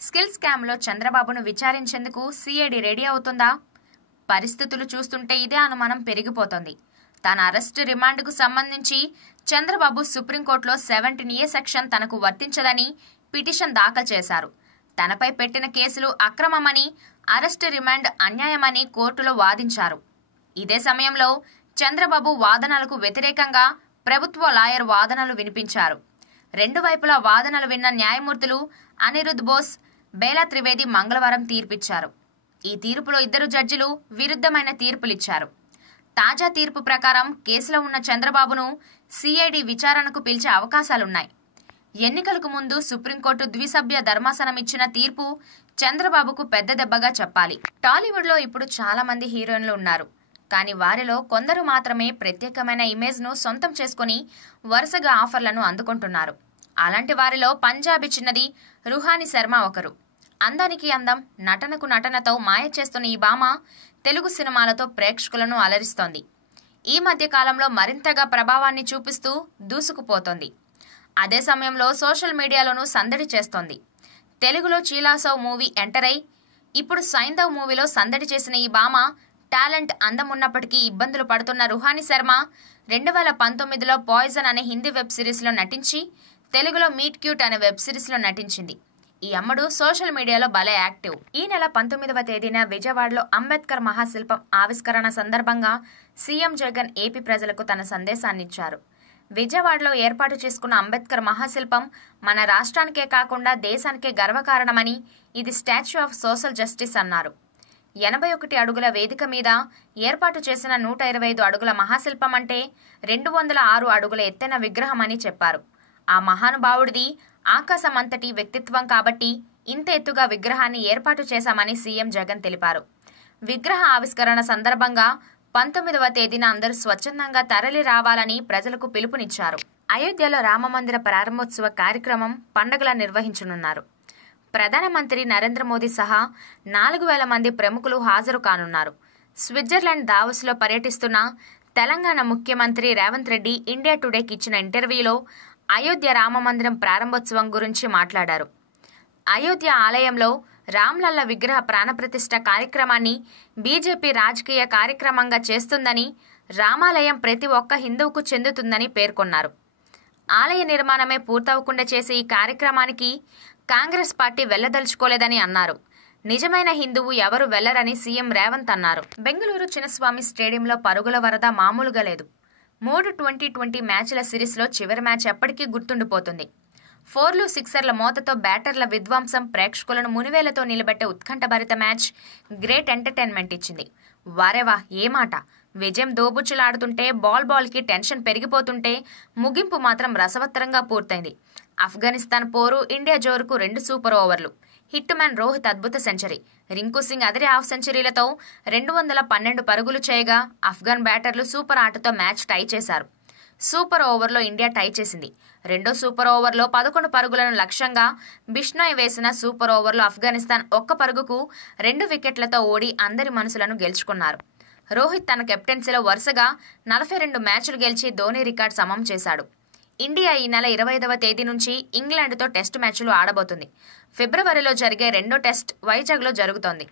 Skill స్కామ్లో చంద్రబాబును విచారించేందుకు CID ready అవుతుందా? పరిస్థితులు చూస్తుంటే ఇదే అనుమానం పెరిగిపోతోంది. తన అరెస్టు రిమాండ్కు సంబంధించి చంద్రబాబు సుప్రీంకోర్టులో 17A సెక్షన్ తనకు వర్తించదని పిటిషన్ దాఖలు చేశారు. తనపై పెట్టిన కేసులు అక్రమమని, అరెస్టు రిమాండ్ అన్యాయమని కోర్టులో వాదించారు. ఇదే సమయంలో చంద్రబాబు వాదనలకు వ్యతిరేకంగా ప్రభుత్వ లాయర్ వాదనలు వినిపించారు. రెండు వైపులా వాదనలు విన్న న్యాయమూర్తులు అనిరుద్ బోస్, బేలా త్రివేది మంగళవారం తీర్పిచ్చారు. ఈ తీర్పులో ఇద్దరు జడ్జిలు విరుద్ధమైన తీర్పులిచ్చారు. తాజా తీర్పు ప్రకారం కేసులో ఉన్న చంద్రబాబును సిఐడి విచారణకు పిలిచే అవకాశాలున్నాయి. ఎన్నికలకు ముందు సుప్రీంకోర్టు ద్విసభ్య ధర్మాసనం ఇచ్చిన తీర్పు చంద్రబాబుకు పెద్ద దెబ్బగా చెప్పాలి. టాలీవుడ్లో ఇప్పుడు చాలా మంది హీరోయిన్లు ఉన్నారు. కానీ వారిలో కొందరు మాత్రమే ప్రత్యేకమైన ఇమేజ్ను సొంతం చేసుకుని వరుసగా ఆఫర్లను అందుకుంటున్నారు. అలాంటి వారిలో పంజాబీ చిన్నది రుహాని శర్మ ఒకరు. అందానికి అందం, నటనకు నటనతో మాయ చేస్తున్న ఈ భామ తెలుగు సినిమాలతో ప్రేక్షకులను అలరిస్తోంది. ఈ మధ్య కాలంలో మరింతగా ప్రభావాన్ని చూపిస్తూ దూసుకుపోతోంది. అదే సమయంలో సోషల్ మీడియాలోనూ సందడి చేస్తోంది. తెలుగులో చీలాసవ్ మూవీ ఎంటర్ అయి ఇప్పుడు సైంధవ్ మూవీలో సందడి చేసిన ఈ భామ టాలెంట్, అందం ఉన్నప్పటికీ ఇబ్బందులు పడుతున్న రుహాని శర్మ 2019లో పాయిజన్ అనే హిందీ వెబ్ సిరీస్లో నటించి తెలుగులో మీట్ క్యూట్ అనే వెబ్ సిరీస్లో నటించింది. ఈ అమ్మడు సోషల్ మీడియాలో భలే యాక్టివ్. ఈ నెల 19వ తేదీన విజయవాడలో అంబేద్కర్ మహాశిల్పం ఆవిష్కరణ సందర్భంగా సీఎం జగన్ ఏపీ ప్రజలకు తన సందేశాన్నిచ్చారు. విజయవాడలో ఏర్పాటు చేసుకున్న అంబేద్కర్ మహాశిల్పం మన రాష్ట్రానికే కాకుండా దేశానికే గర్వకారణమని, ఇది స్టాచ్యూ ఆఫ్ సోషల్ జస్టిస్ అన్నారు. 81 అడుగుల వేదిక మీద ఏర్పాటు చేసిన 125 అడుగుల మహాశిల్పం అంటే 206 అడుగుల ఎత్తైన విగ్రహం అని చెప్పారు. ఆ మహానుభావుడిది ఆకాశమంతటి వ్యక్తిత్వం కాబట్టి ఇంత ఎత్తుగా విగ్రహాన్ని ఏర్పాటు చేశామని సీఎం జగన్ తెలిపారు. విగ్రహ ఆవిష్కరణ సందర్భంగా 19వ తేదీన అందరూ స్వచ్ఛందంగా తరలి రావాలని ప్రజలకు పిలుపునిచ్చారు. అయోధ్యలో రామమందిర ప్రారంభోత్సవ కార్యక్రమం పండుగలా నిర్వహించనున్నారు. ప్రధానమంత్రి నరేంద్ర మోదీ సహా 4000 మంది ప్రముఖులు హాజరు కానున్నారు. స్విట్జర్లాండ్ దావోస్లో పర్యటిస్తున్న తెలంగాణ ముఖ్యమంత్రి రేవంత్ రెడ్డి ఇండియా టుడేకి ఇచ్చిన ఇంటర్వ్యూలో అయోధ్య రామమందిరం ప్రారంభోత్సవం గురించి మాట్లాడారు. అయోధ్య ఆలయంలో రామ్లల్ల విగ్రహ ప్రాణప్రతిష్ఠ కార్యక్రమాన్ని బీజేపీ రాజకీయ కార్యక్రమంగా చేస్తుందని, రామాలయం ప్రతి ఒక్క హిందువుకు చెందుతుందని పేర్కొన్నారు. ఆలయ నిర్మాణమే పూర్తవకుండా చేసే ఈ కార్యక్రమానికి కాంగ్రెస్ పార్టీ వెళ్లదలుచుకోలేదని అన్నారు. నిజమైన హిందువు ఎవరు వెళ్లరని సీఎం రేవంత్ అన్నారు. బెంగళూరు చిన్నస్వామి స్టేడియంలో పరుగుల వరద మామూలుగా లేదు. 3 2020 మ్యాచ్ల సిరీస్లో చివరి మ్యాచ్ ఎప్పటికీ గుర్తుండిపోతుంది. 4లు 6ల మోతతో బ్యాటర్ల విధ్వంసం ప్రేక్షకులను మునివేలతో నిలబెట్టే ఉత్కంఠభరిత మ్యాచ్ గ్రేట్ ఎంటర్టైన్మెంట్ ఇచ్చింది. వారేవా ఏ మాట! విజయం దోబుచ్చులాడుతుంటే బాల్కి టెన్షన్ పెరిగిపోతుంటే ముగింపు మాత్రం రసవత్తరంగా పూర్తయింది. ఆఫ్ఘనిస్తాన్ పోరు, ఇండియా జోరుకు 2 సూపర్ ఓవర్లు. హిట్ మ్యాన్ రోహిత్ అద్భుత సెంచరీ, రింకు సింగ్ అదిరే హాఫ్ సెంచరీలతో 212 పరుగులు చేయగా ఆఫ్ఘన్ బ్యాటర్లు సూపర్ ఆటతో మ్యాచ్ టై చేశారు. సూపర్ ఓవర్లో ఇండియా టై చేసింది. రెండో సూపర్ ఓవర్లో 11 పరుగులను లక్ష్యంగా బిష్నోయ్ వేసిన సూపర్ ఓవర్లో ఆఫ్ఘనిస్తాన్ 1 పరుగుకు 2 వికెట్లతో ఓడి అందరి మనసులను గెలుచుకున్నారు. రోహిత్ తన కెప్టెన్సీలో వరుసగా 42 మ్యాచ్లు గెలిచి ధోనీ రికార్డ్ సమం చేశాడు. ఇండియా ఈ నెల 25వ తేదీ నుంచి ఇంగ్లాండ్తో టెస్టు మ్యాచ్లు ఆడబోతుంది. ఫిబ్రవరిలో జరిగే రెండో టెస్ట్ వైజాగ్లో జరుగుతోంది.